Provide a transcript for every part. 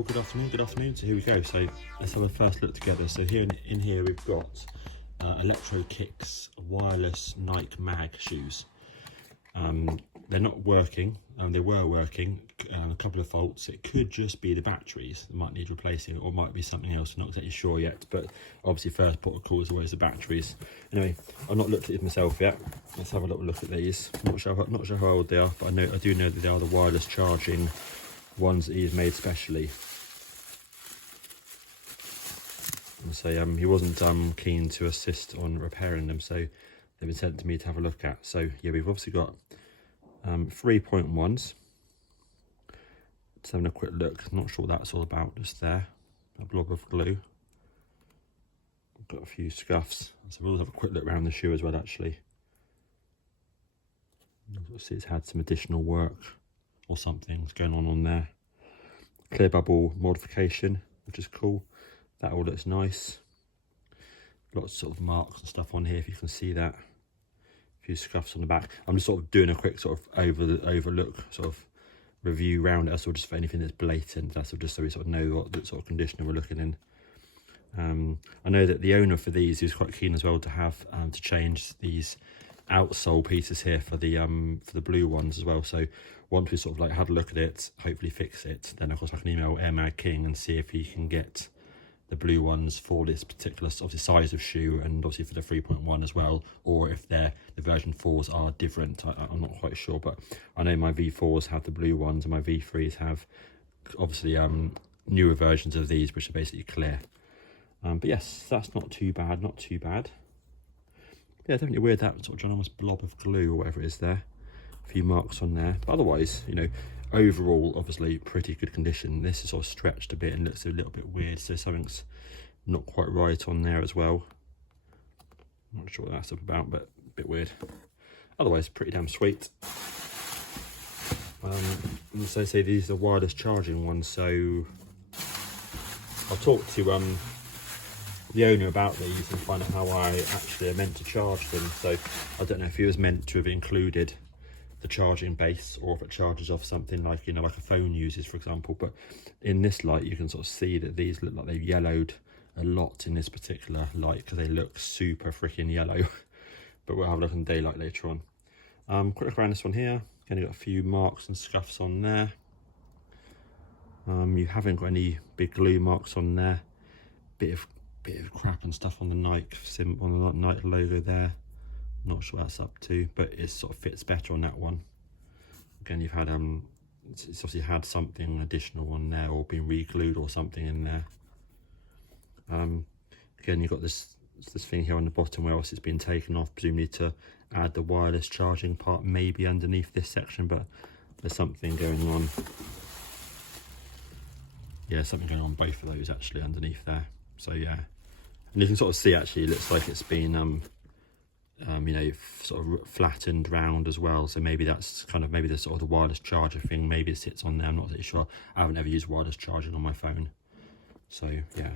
Hello, good afternoon. So here we go. So let's have a first look together. So here in here we've got ElectroKikz wireless Nike mag shoes. They're not working. They were working. A couple of faults. It could just be the batteries that might need replacing, or might be something else. I'm not exactly sure yet. But obviously, first port of call is always the batteries. Anyway, I've not looked at it myself yet. Let's have a little look at these. Not sure how old they are, but I do know that they are the wireless charging ones that he's made specially. And so he wasn't keen to assist on repairing them, so they've been sent to me to have a look at. So yeah, we've obviously got 3.1s. Just having a quick look. Not sure what that's all about. Just there, a blob of glue. I've got a few scuffs. So we'll have a quick look around the shoe as well. Actually, you'll see it's had some additional work or something's going on there. Clear bubble modification, which is cool. That all looks nice. Lots of sort of marks and stuff on here, if you can see that. A few scuffs on the back. I'm just sort of doing a quick sort of overlook, sort of review round it, so just for anything that's blatant. That's just so we sort of know what the sort of condition we're looking in. I know that the owner for these, he was quite keen as well to have to change these outsole pieces here for the blue ones as well. So once we sort of like had a look at it, hopefully fix it, then of course I can email Airmag King and see if he can get the blue ones for this particular obviously size of shoe, and obviously for the 3.1 as well, or if the version 4s are different. I'm not quite sure, but I know my V4s have the blue ones and my V3s have obviously newer versions of these, which are basically clear. But yes, that's not too bad. Yeah, definitely weird, that sort of ginormous blob of glue or whatever it is there. A few marks on there, but otherwise, you know, overall obviously pretty good condition. This is sort of stretched a bit and looks a little bit weird, so something's not quite right on there as well. Not sure what that's about, but a bit weird. Otherwise pretty damn sweet. And so say these are wireless charging ones, so I'll talk to the owner about these and find out how I actually are meant to charge them. So I don't know if he was meant to have included the charging base, or if it charges off something like, you know, like a phone uses, for example. But in this light you can sort of see that these look like they've yellowed a lot in this particular light, because they look super freaking yellow. But we'll have a look in daylight later on. Quick look around this one here. Again, got a few marks and scuffs on there. You haven't got any big glue marks on there. Bit of crack and stuff on the Nike logo there. Not sure what that's up to, but it sort of fits better on that one. Again, you've had it's obviously had something additional on there, or been re-glued or something in there. Again, you've got this thing here on the bottom where else it's been taken off, presumably to add the wireless charging part, maybe underneath this section, but there's something going on. Yeah, something going on both of those actually underneath there. So yeah, and you can sort of see actually it looks like it's been you know, sort of flattened round as well. So maybe that's kind of, maybe the sort of the wireless charger thing, maybe it sits on there. I'm not really sure. I haven't ever used wireless charging on my phone. So yeah.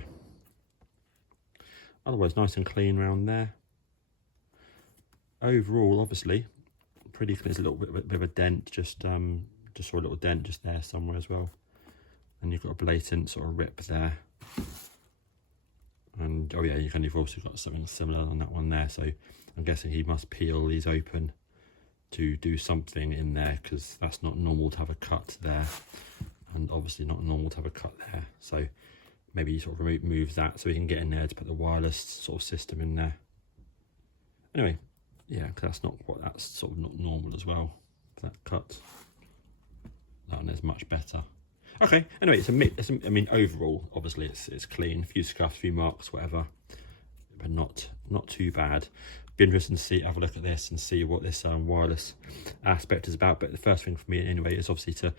Otherwise nice and clean around there. Overall, obviously, pretty clean. There's a little bit of a dent, just saw a little dent just there somewhere as well. And you've got a blatant sort of rip there. And oh yeah, you've also got something similar on that one there. So I'm guessing he must peel these open to do something in there, because that's not normal to have a cut there, and obviously not normal to have a cut there. So maybe he sort of removes that so he can get in there to put the wireless sort of system in there. Anyway, yeah, because that's sort of not normal as well. That cut, that one is much better. Okay, anyway, I mean, overall, obviously it's clean. A few scuffs, a few marks, whatever, but not too bad. Be interesting to have a look at this and see what this wireless aspect is about. But the first thing for me anyway is obviously to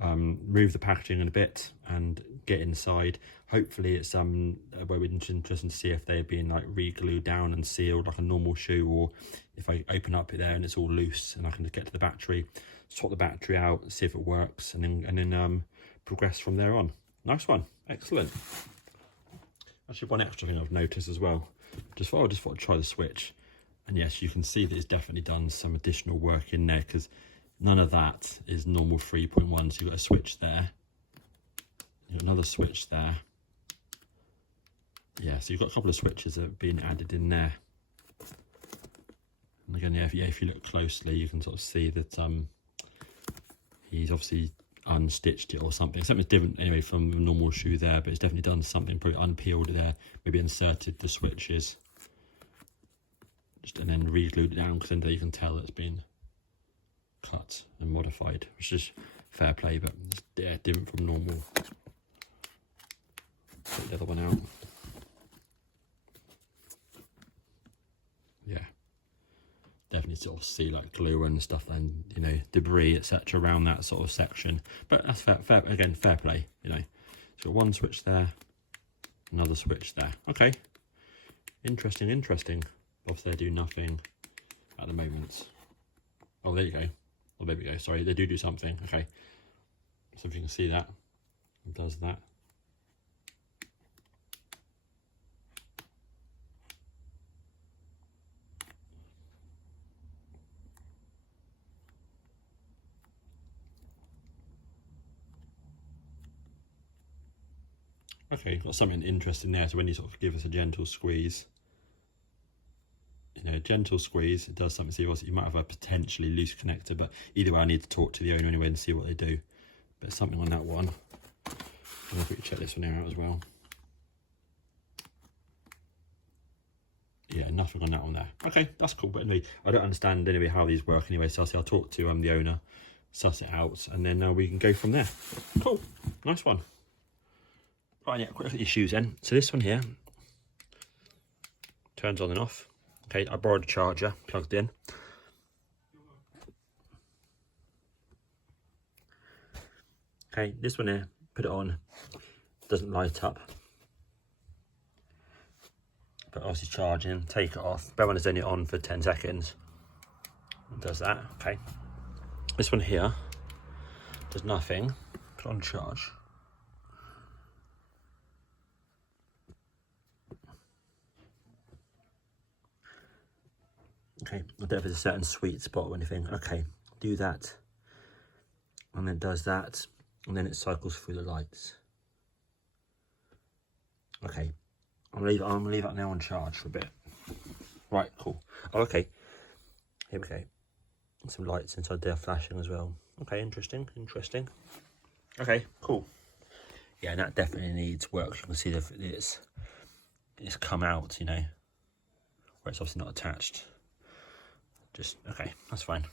remove the packaging in a bit and get inside. Hopefully it's we're interested to see if they're being like re-glued down and sealed like a normal shoe, or if I open up it there and it's all loose and I can just get to the battery, swap the battery out, see if it works, and then progress from there on. Nice one, excellent. Actually, one extra thing I've noticed as well, just thought I'd try the switch, and yes, you can see that it's definitely done some additional work in there, because none of that is normal 3.1. So you've got a switch there, You've got another switch there. Yeah, so you've got a couple of switches that have been added in there. And again, yeah, if you look closely, you can sort of see that he's obviously unstitched it or something. Something's different anyway from a normal shoe there, but it's definitely done something, probably unpeeled there, maybe inserted the switches. And then re-glued it down, because then there you can tell it's been cut and modified, which is fair play, but it's, yeah, different from normal. Take the other one out. Yeah, definitely sort of see like glue and stuff and, you know, debris, etc. around that sort of section. But that's fair again, fair play, you know. So one switch there, another switch there. Okay, interesting. Obviously they do nothing at the moment. Oh, there you go. Oh, there we go. Sorry, they do something. Okay, so if you can see that, it does that. Okay, got something interesting there. So when you sort of give us a gentle squeeze, you know, gentle squeeze, it does something. So you might have a potentially loose connector, but either way, I need to talk to the owner anyway and see what they do. But something on that one. I'll have to check this one out as well. Yeah, nothing on that one there. Okay, that's cool. But anyway, I don't understand anyway how these work anyway. So I'll talk to the owner, suss it out, and then we can go from there. Cool, nice one. Right, yeah, quick look at these shoes then. So this one here turns on and off. Okay, I borrowed a charger, plugged in. Okay, this one here, put it on, doesn't light up. But obviously charging, take it off. Bear in mind it's only on for 10 seconds. It does that, okay. This one here does nothing, put on charge. Okay, I don't know if there's a certain sweet spot or anything. Okay, do that. And then does that. And then it cycles through the lights. Okay, I'm gonna leave that now on charge for a bit. Right, cool. Oh, okay. Here we go. Some lights inside there flashing as well. Okay, interesting. Okay, cool. Yeah, and that definitely needs work. You can see that it's come out, you know, where it's obviously not attached. Just, okay, that's fine.